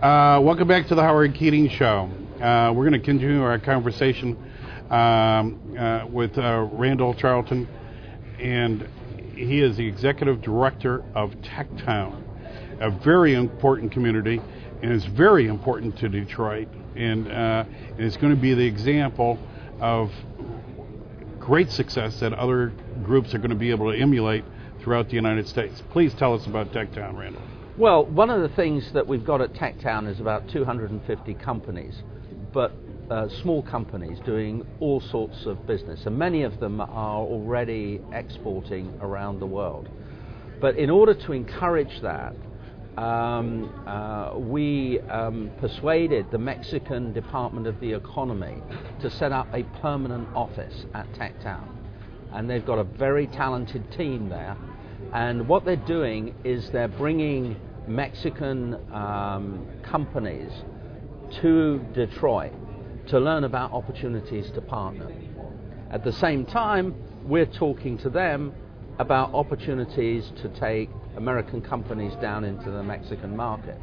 Welcome back to the Howard Keating Show. We're going to continue our conversation with Randall Trautman, and he is the executive director of Techtown, a very important community, and it's very important to Detroit, and it's going to be the example of great success that other groups are going to be able to emulate throughout the United States. Please tell us about Techtown, Randall. Well, one of the things that we've got at Techtown is about 250 companies, but small companies doing all sorts of business, and many of them are already exporting around the world. But in order to encourage that, we persuaded the Mexican Department of the Economy to set up a permanent office at Techtown. And they've got a very talented team there. And what they're doing is they're bringing Mexican companies to Detroit to learn about opportunities to partner. At the same time, we're talking to them about opportunities to take American companies down into the Mexican market.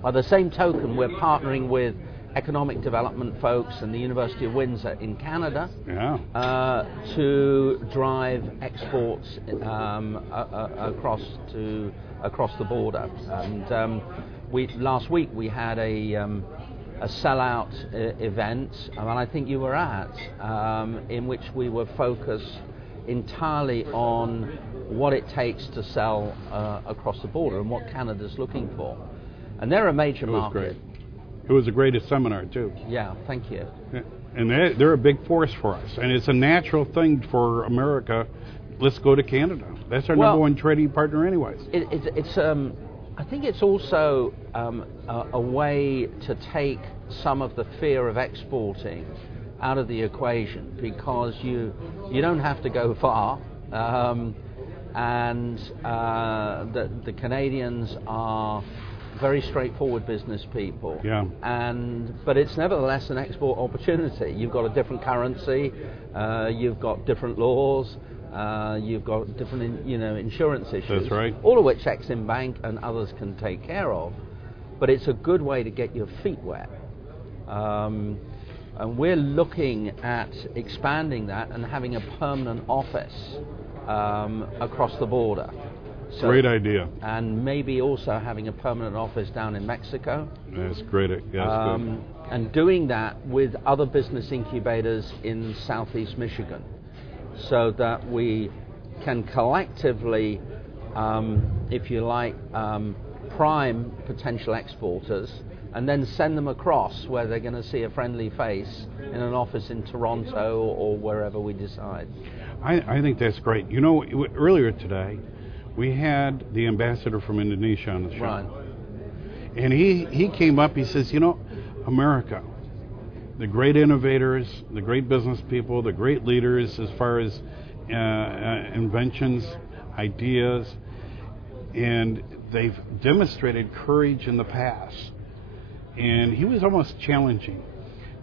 By the same token, we're partnering with economic development folks and the University of Windsor in Canada to drive exports across the border. And last week we had a sellout event, and I think you were at, in which we were focused entirely on what it takes to sell across the border and what Canada's looking for. And they're a major market. Great. It was the greatest seminar, too. Yeah, thank you. And they're a big force for us. And it's a natural thing for America. Let's go to Canada. That's our number one trading partner anyways. I think it's also a way to take some of the fear of exporting out of the equation, because you don't have to go far. And the Canadians are very straightforward business people. Yeah. But it's nevertheless an export opportunity. You've got a different currency, you've got different laws, you've got different insurance issues. That's right. All of which Exim Bank and others can take care of. But it's a good way to get your feet wet. And we're looking at expanding that and having a permanent office across the border. So, great idea. And maybe also having a permanent office down in Mexico. That's great. Yeah, good. And doing that with other business incubators in southeast Michigan, so that we can collectively, if you like, prime potential exporters and then send them across where they're going to see a friendly face in an office in Toronto or wherever we decide. I think that's great. You know, earlier today, we had the ambassador from Indonesia on the show. Right. And he came up, he says, America, the great innovators, the great business people, the great leaders as far as inventions, ideas, and they've demonstrated courage in the past. And he was almost challenging.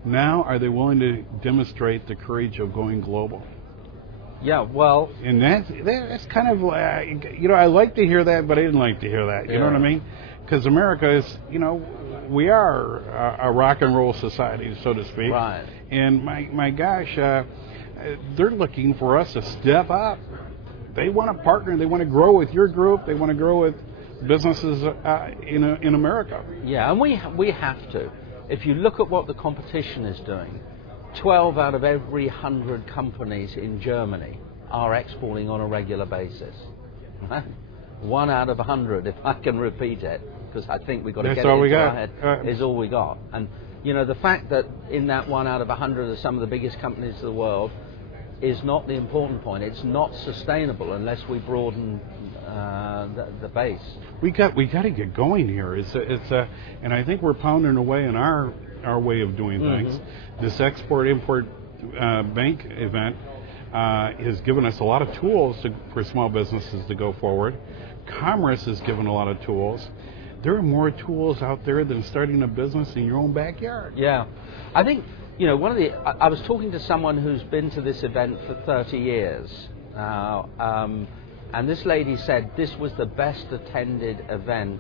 Now, are they willing to demonstrate the courage of going global? Yeah, well... And that's kind of, I like to hear that, but I didn't like to hear that. You know what I mean? Because America is, we are a rock and roll society, so to speak. Right. And my gosh, they're looking for us to step up. They want to partner. They want to grow with your group. They want to grow with businesses in America. Yeah, and we have to. If you look at what the competition is doing, 12 out of every 100 companies in Germany are exporting on a regular basis. Right? 1 out of 100, if I can repeat it, because I think we've got to get it into our head, is all we got. And, the fact that in that 1 out of 100 are some of the biggest companies in the world is not the important point. It's not sustainable unless we broaden the base. We got to get going here. And I think we're pounding away in our way of doing things. This Export-Import Bank event has given us a lot of tools for small businesses to go forward. Commerce has given a lot of tools. There are more tools out there than starting a business in your own backyard. Yeah. I think, I was talking to someone who's been to this event for 30 years now, and this lady said this was the best attended event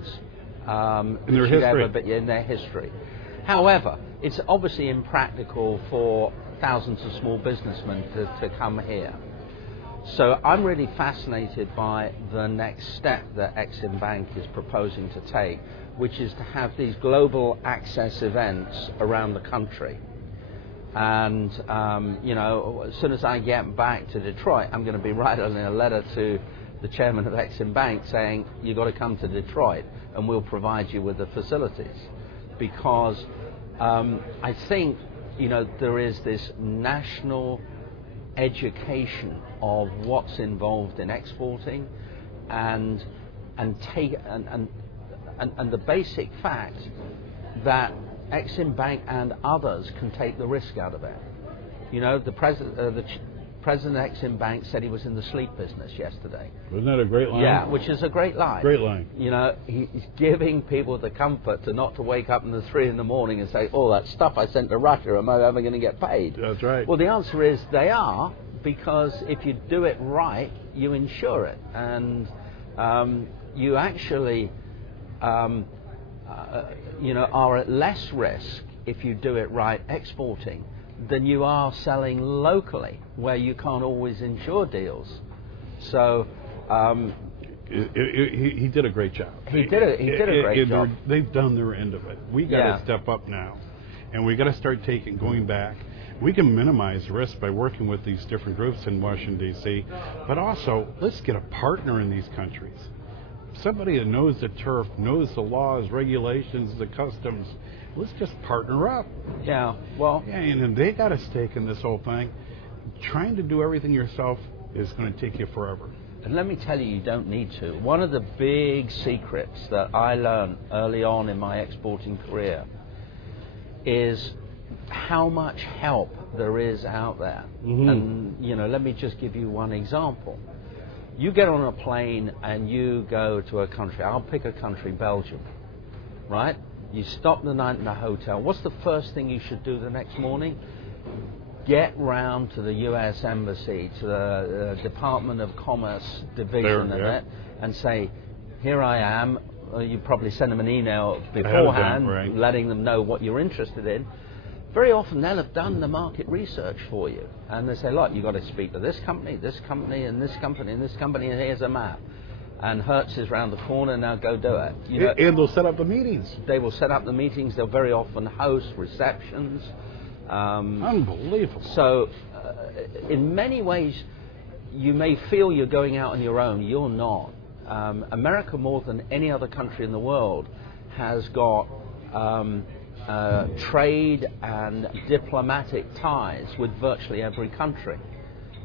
in their history. In their history. However, it's obviously impractical for thousands of small businessmen to come here. So I'm really fascinated by the next step that Exim Bank is proposing to take, which is to have these global access events around the country. And, as soon as I get back to Detroit, I'm going to be writing a letter to the chairman of Exim Bank saying, you've got to come to Detroit and we'll provide you with the facilities. Because I think, there is this national education of what's involved in exporting and the basic fact that Exim Bank and others can take the risk out of it. The president of Exim Bank said he was in the sleep business yesterday. Wasn't that a great line? Yeah, which is a great line. Great line. He's giving people the comfort to not to wake up in the 3 a.m. and say, oh, that stuff I sent to Russia, am I ever going to get paid? That's right. Well, the answer is they are, because if you do it right, you insure it. And you actually are at less risk if you do it right exporting than you are selling locally, where you can't always insure deals. So he did a great job. He did a great job. They've done their end of it. We got to step up now, and we got to start going back. We can minimize risk by working with these different groups in Washington, D.C., but also let's get a partner in these countries. Somebody that knows the turf, knows the laws, regulations, the customs. Let's just partner up. Yeah, well... Yeah, and they got a stake in this whole thing. Trying to do everything yourself is going to take you forever. And let me tell you don't need to. One of the big secrets that I learned early on in my exporting career is how much help there is out there. Mm-hmm. And, let me just give you one example. You get on a plane and you go to a country. I'll pick a country, Belgium, right? You stop the night in a hotel. What's the first thing you should do the next morning? Get round to the U.S. Embassy, to the Department of Commerce division of it, and say, here I am. You probably send them an email beforehand, letting them know what you're interested in. Very often they'll have done the market research for you. And they say, look, you've got to speak to this company, and this company, and this company, and here's a map. And Hertz is round the corner, now go do it. And they'll set up the meetings. They will set up the meetings. They'll very often host receptions. Unbelievable. So, in many ways, you may feel you're going out on your own. You're not. America, more than any other country in the world, has got trade and diplomatic ties with virtually every country,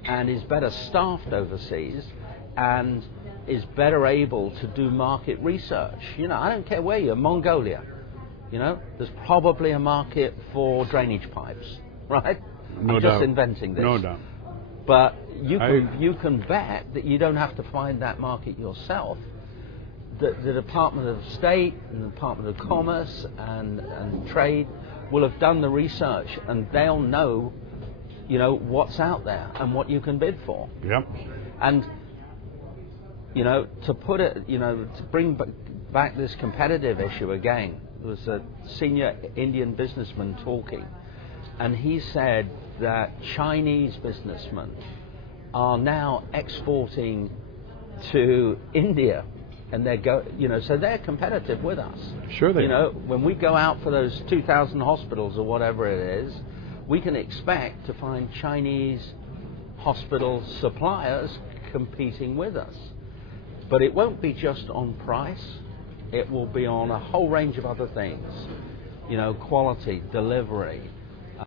and is better staffed overseas, and is better able to do market research. I don't care where you're, Mongolia, there's probably a market for drainage pipes, right? No I'm doubt. Just inventing this. No doubt. But you can bet that you don't have to find that market yourself. The Department of State and the Department of Commerce and Trade will have done the research, and they'll know, what's out there and what you can bid for. Yep. And to put it, to bring back this competitive issue again, there was a senior Indian businessman talking, and he said that Chinese businessmen are now exporting to India, and so they're competitive with us. Sure they are. When we go out for those 2,000 hospitals or whatever it is, we can expect to find Chinese hospital suppliers competing with us. But it won't be just on price. It will be on a whole range of other things. Quality, delivery,